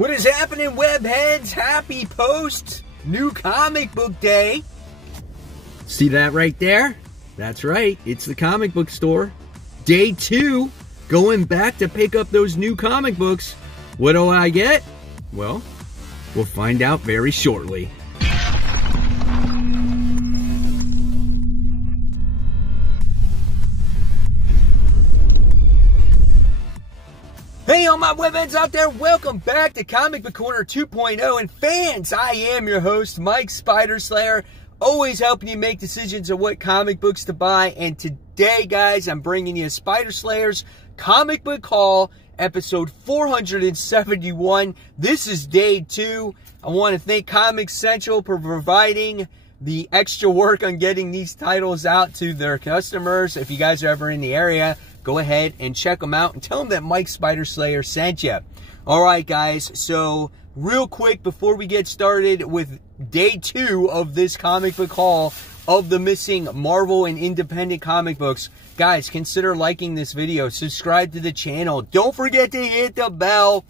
What is happening, webheads? Happy post new comic book day. See that right there? That's right, it's the comic book store. Day 2, going back to pick up those new comic books. What do I get? Well, we'll find out very shortly. Hey, all my webheads out there, welcome back to Comic Book Corner 2.0. And fans, I am your host, Mike Spider Slayer, always helping you make decisions on what comic books to buy. And today, guys, I'm bringing you Spider Slayer's Comic Book Haul, episode 471. This is day 2. I want to thank Comic Central for providing the extra work on getting these titles out to their customers. If you guys are ever in the area, go ahead and check them out and tell them that Mike Spider Slayer sent you. All right, guys. So real quick before we get started with day 2 of this comic book haul of the missing Marvel and independent comic books, guys, consider liking this video. Subscribe to the channel. Don't forget to hit the bell.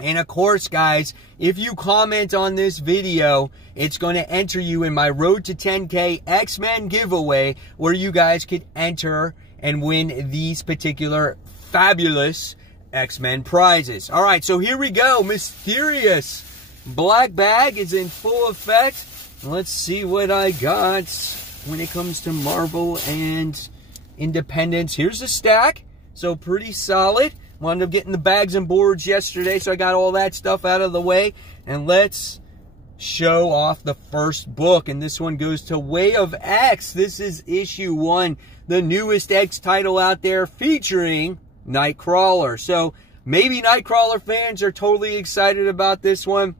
And of course, guys, if you comment on this video, it's going to enter you in my Road to 10K X-Men giveaway, where you guys could enter and win these particular fabulous X-Men prizes. All right, so here we go. Mysterious black bag is in full effect. Let's see what I got when it comes to Marvel and independence. Here's the stack, so pretty solid. Wound up getting the bags and boards yesterday, so I got all that stuff out of the way. And let's show off the first book. And this one goes to Way of X. This is issue 1, the newest X title out there featuring Nightcrawler. So maybe Nightcrawler fans are totally excited about this one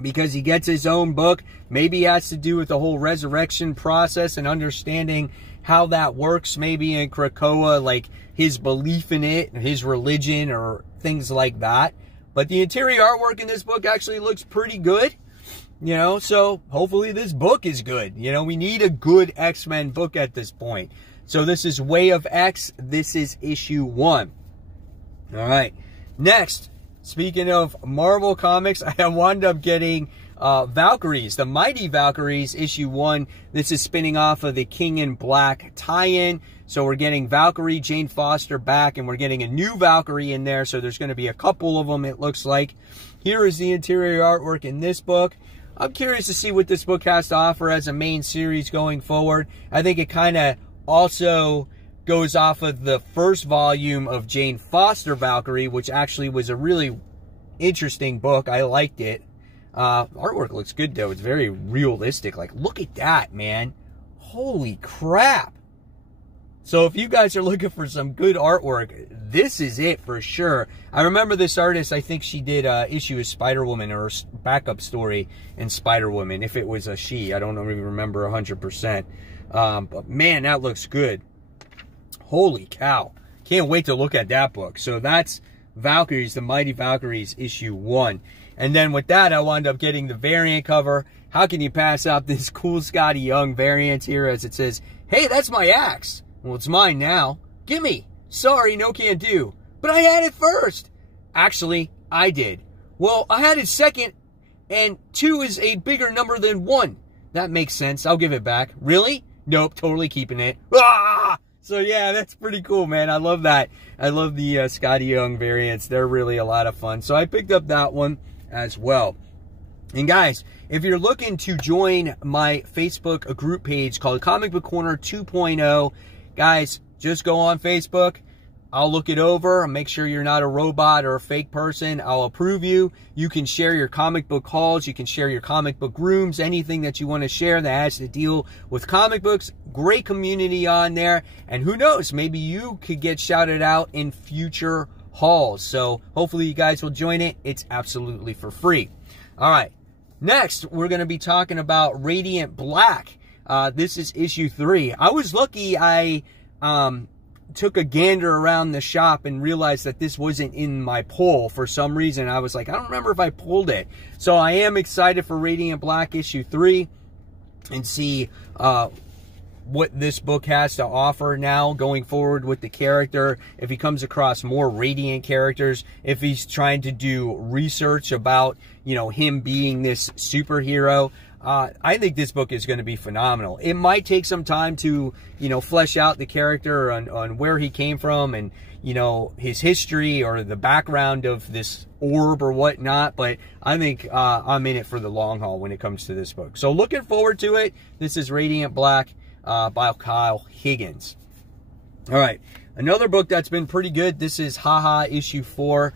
because he gets his own book. Maybe it has to do with the whole resurrection process and understanding how that works, maybe in Krakoa, like his belief in it, his religion, or things like that. But the interior artwork in this book actually looks pretty good, you know, so hopefully this book is good. You know, we need a good X-Men book at this point. So this is Way of X. This is issue 1. All right. Next, speaking of Marvel Comics, I wound up getting Valkyries, the Mighty Valkyries, issue 1. This is spinning off of the King in Black tie-in. So we're getting Valkyrie, Jane Foster back, and we're getting a new Valkyrie in there. So there's going to be a couple of them, it looks like. Here is the interior artwork in this book. I'm curious to see what this book has to offer as a main series going forward. I think it kind of also goes off of the first volume of Jane Foster Valkyrie, which actually was a really interesting book. I liked it. Artwork looks good, though. It's very realistic. Like, look at that, man. Holy crap. So if you guys are looking for some good artwork, this is it for sure. I remember this artist. I think she did issue of Spider-Woman, or backup story in Spider-Woman, if it was a she. I don't even remember 100%. But man, that looks good. Holy cow. Can't wait to look at that book. So that's Valkyries, the Mighty Valkyries, issue 1. And then with that, I wound up getting the variant cover. How can you pass up this cool Scotty Young variant here, as it says, "Hey, that's my axe. Well, it's mine now. Gimme. Sorry, no can do. But I had it first." Actually, I did. Well, I had it second, and 2 is a bigger number than 1. That makes sense. I'll give it back. Really? Nope, totally keeping it. Ah! So yeah, that's pretty cool, man. I love that. I love the Scotty Young variants. They're really a lot of fun. So I picked up that one as well. And guys, if you're looking to join my Facebook group page called Comic Book Corner 2.0, guys, just go on Facebook. I'll look it over and make sure you're not a robot or a fake person. I'll approve you. You can share your comic book hauls. You can share your comic book rooms, anything that you want to share that has to deal with comic books. Great community on there. And who knows, maybe you could get shouted out in future hauls. So hopefully you guys will join it. It's absolutely for free. All right. Next, we're going to be talking about Radiant Black. This is issue 3. I was lucky I took a gander around the shop and realized that this wasn't in my pull for some reason. I was like, I don't remember if I pulled it. So I am excited for Radiant Black issue 3 and see what this book has to offer now going forward with the character, if he comes across more Radiant characters, if he's trying to do research about, you know, him being this superhero. I think this book is going to be phenomenal. It might take some time to, you know, flesh out the character on where he came from and, you know, his history or the background of this orb or whatnot. But I think I'm in it for the long haul when it comes to this book. So looking forward to it. This is Radiant Black by Kyle Higgins. All right. Another book that's been pretty good. This is Haha issue 4.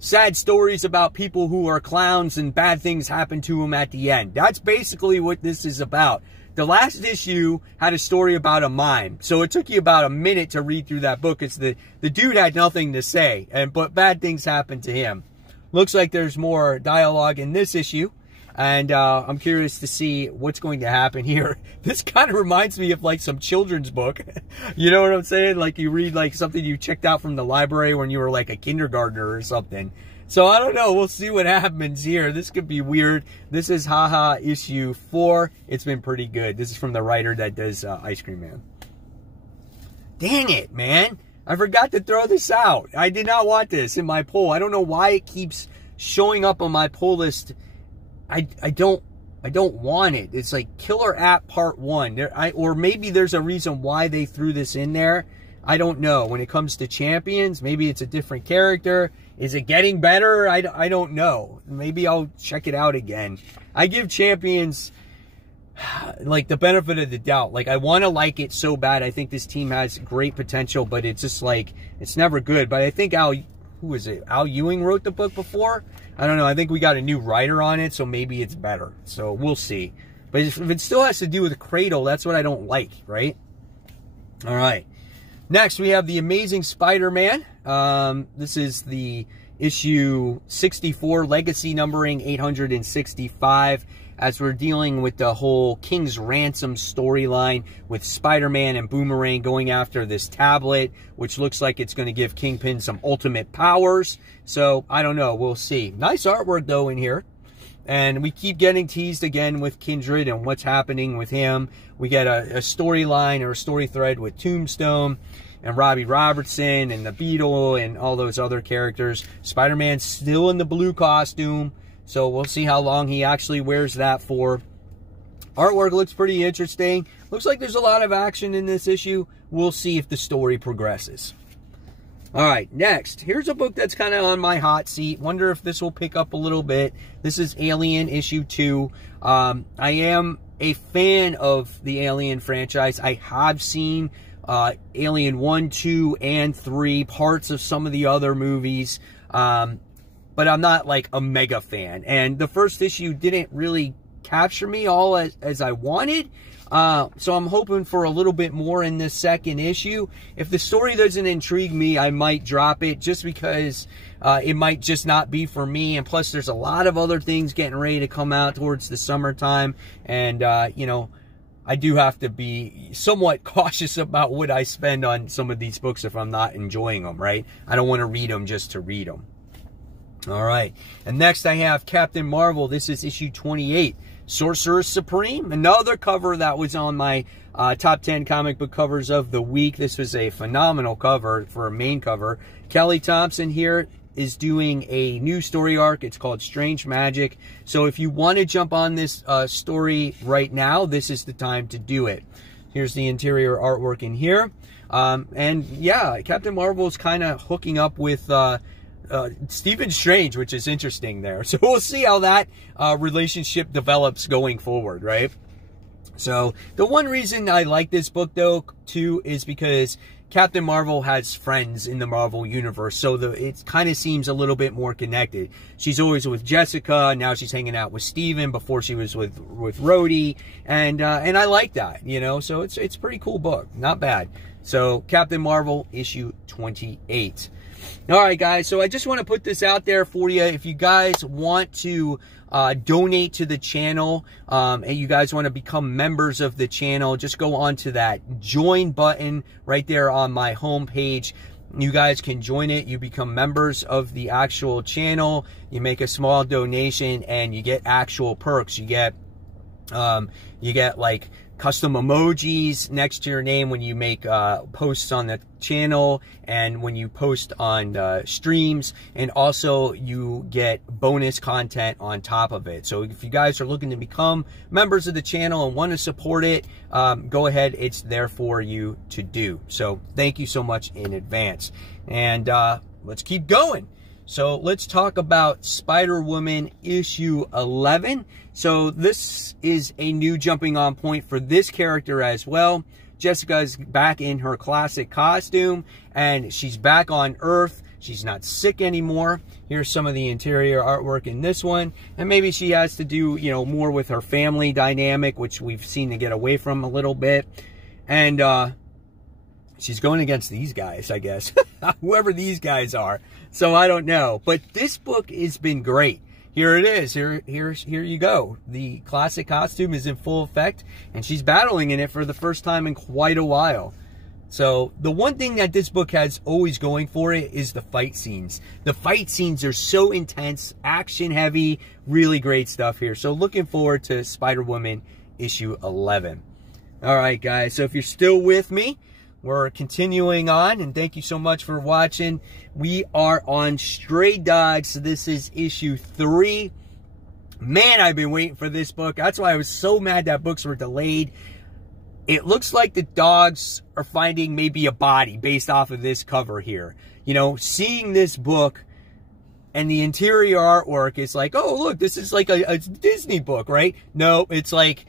Sad stories about people who are clowns and bad things happen to them at the end. That's basically what this is about. The last issue had a story about a mime. So it took you about a minute to read through that book. It's the dude had nothing to say, but bad things happened to him. Looks like there's more dialogue in this issue. And I'm curious to see what's going to happen here. This kind of reminds me of like some children's book. You know what I'm saying? Like you read like something you checked out from the library when you were like a kindergartner or something. So I don't know. We'll see what happens here. This could be weird. This is Haha issue 4. It's been pretty good. This is from the writer that does Ice Cream Man. Dang it, man. I forgot to throw this out. I did not want this in my poll. I don't know why it keeps showing up on my poll list. I don't want it. It's like Killer App Part 1. Or maybe there's a reason why they threw this in there. I don't know. When it comes to Champions, maybe it's a different character. Is it getting better? I don't know. Maybe I'll check it out again. I give Champions like the benefit of the doubt. Like I want to like it so bad. I think this team has great potential, but it's just like it's never good. But I think Al Ewing wrote the book before. I don't know. I think we got a new writer on it, so maybe it's better. So we'll see. But if it still has to do with Cradle, that's what I don't like, right? All right. Next, we have the Amazing Spider-Man. This is the issue 64, legacy numbering 865, as we're dealing with the whole King's Ransom storyline with Spider-Man and Boomerang going after this tablet, which looks like it's going to give Kingpin some ultimate powers. So, I don't know. We'll see. Nice artwork, though, in here. And we keep getting teased again with Kindred and what's happening with him. We get a storyline or a story thread with Tombstone and Robbie Robertson and the Beetle and all those other characters. Spider-Man's still in the blue costume, so we'll see how long he actually wears that for. Artwork looks pretty interesting. Looks like there's a lot of action in this issue. We'll see if the story progresses. All right, next. Here's a book that's kind of on my hot seat. Wonder if this will pick up a little bit. This is Alien issue 2. I am a fan of the Alien franchise. I have seen Alien 1, 2, and 3, parts of some of the other movies. But I'm not like a mega fan. And the first issue didn't really capture me all as I wanted. So I'm hoping for a little bit more in this second issue. If the story doesn't intrigue me, I might drop it just because it might just not be for me. And plus, there's a lot of other things getting ready to come out towards the summertime. And, you know, I do have to be somewhat cautious about what I spend on some of these books if I'm not enjoying them, right? I don't want to read them just to read them. All right. And next I have Captain Marvel. This is issue 28. Sorcerer Supreme, another cover that was on my top 10 comic book covers of the week. This was a phenomenal cover for a main cover. Kelly Thompson here is doing a new story arc. It's called Strange Magic. So if you want to jump on this story right now, this is the time to do it. Here's the interior artwork in here. And yeah, Captain Marvel is kind of hooking up with Stephen Strange, which is interesting there. So we'll see how that relationship develops going forward, right? So the one reason I like this book, though, too, is because Captain Marvel has friends in the Marvel Universe. So it kind of seems a little bit more connected. She's always with Jessica. Now she's hanging out with Steven. Before she was with Rhodey. And I like that, you know. So it's a pretty cool book. Not bad. So Captain Marvel, issue 28. All right, guys, so I just want to put this out there for you. If you guys want to donate to the channel and you guys want to become members of the channel, just go on to that join button right there on my homepage. You guys can join it. You become members of the actual channel. You make a small donation and you get actual perks. You get You get like custom emojis next to your name when you make posts on the channel and when you post on streams, and also you get bonus content on top of it. So if you guys are looking to become members of the channel and want to support it, go ahead, it's there for you to do. So thank you so much in advance, and let's keep going. So let's talk about Spider-Woman issue 11. So this is a new jumping on point for this character as well. Jessica's back in her classic costume, and she's back on Earth. She's not sick anymore. Here's some of the interior artwork in this one. And maybe she has to do, you know, more with her family dynamic, which we've seen to get away from a little bit. And she's going against these guys, I guess. Whoever these guys are. So I don't know. But this book has been great. Here it is. Here you go. The classic costume is in full effect, and she's battling in it for the first time in quite a while. So the one thing that this book has always going for it is the fight scenes. The fight scenes are so intense, action heavy, really great stuff here. So looking forward to Spider-Woman issue 11. All right, guys. So if you're still with me, we're continuing on, and thank you so much for watching. We are on Stray Dogs. So this is issue 3. Man, I've been waiting for this book. That's why I was so mad that books were delayed. It looks like the dogs are finding maybe a body based off of this cover here. You know, seeing this book and the interior artwork is like, oh, look, this is like a Disney book, right? No, it's like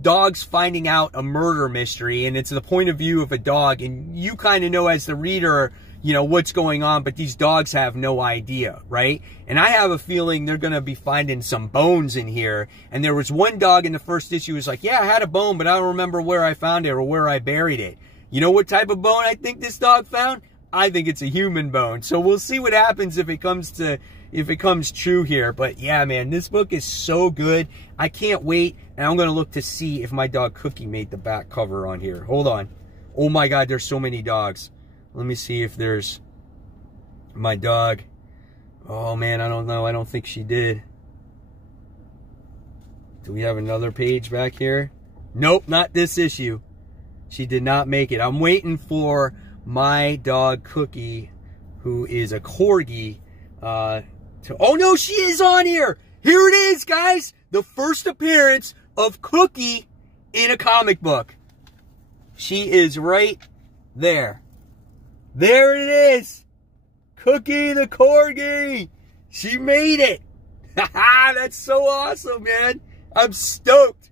dogs finding out a murder mystery, and it's the point of view of a dog, and you kind of know as the reader, you know, what's going on, but these dogs have no idea, right? And I have a feeling they're going to be finding some bones in here. And there was one dog in the first issue who was like, yeah, I had a bone, but I don't remember where I found it or where I buried it. You know what type of bone I think this dog found? I think it's a human bone. So we'll see what happens if it comes true here. But yeah, man, this book is so good. I can't wait. And I'm going to look to see if my dog Cookie made the back cover on here. Hold on. Oh my God, there's so many dogs. Let me see if there's my dog. Oh man, I don't know. I don't think she did. Do we have another page back here? Nope, not this issue. She did not make it. I'm waiting for my dog Cookie, who is a corgi, oh no, she is on here. Here it is, guys. The first appearance of Cookie in a comic book. She is right there. There it is. Cookie the corgi. She made it. That's so awesome, man. I'm stoked.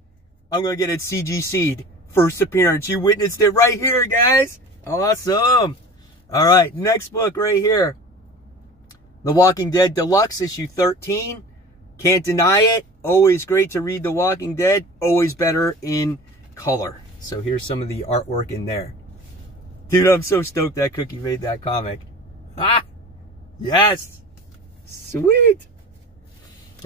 I'm going to get it CGC'd. First appearance. You witnessed it right here, guys. Awesome. All right, next book right here. The Walking Dead Deluxe, issue 13. Can't deny it. Always great to read The Walking Dead. Always better in color. So here's some of the artwork in there. Dude, I'm so stoked that Cookie made that comic. Ah, yes. Sweet.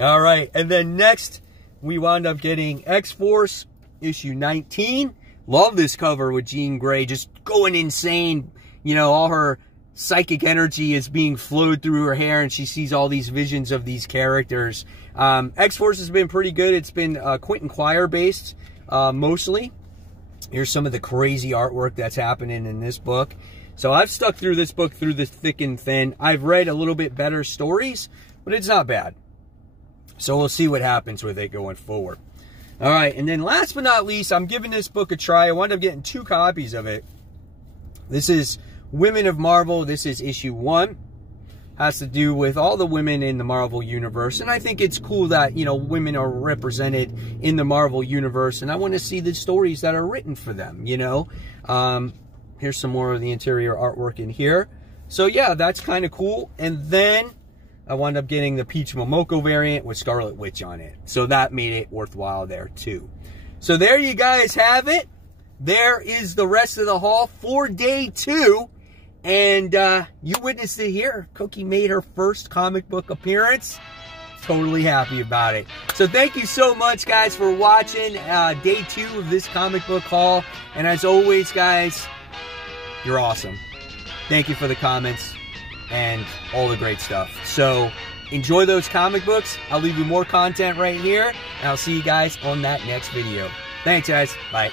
All right, and then next, we wound up getting XForce, issue 19. Love this cover with Jean Grey just going insane. You know, all her psychic energy is being flowed through her hair, and she sees all these visions of these characters. XForce has been pretty good. It's been Quentin Quire based, mostly. Here's some of the crazy artwork that's happening in this book. So I've stuck through this book through the thick and thin. I've read a little bit better stories, but it's not bad. So we'll see what happens with it going forward. All right, and then last but not least, I'm giving this book a try. I wound up getting 2 copies of it. This is Women of Marvel. This is issue 1. Has to do with all the women in the Marvel Universe. And I think it's cool that, you know, women are represented in the Marvel Universe. And I want to see the stories that are written for them, you know. Here's some more of the interior artwork in here. So, yeah, that's kind of cool. And then I wound up getting the Peach Momoko variant with Scarlet Witch on it. So that made it worthwhile there, too. So there you guys have it. There is the rest of the haul for day 2. And you witnessed it here. Cookie made her first comic book appearance. Totally happy about it. So thank you so much, guys, for watching day 2 of this comic book haul. And as always, guys, you're awesome. Thank you for the comments and all the great stuff. So enjoy those comic books. I'll leave you more content right here, and I'll see you guys on that next video. Thanks, guys. Bye.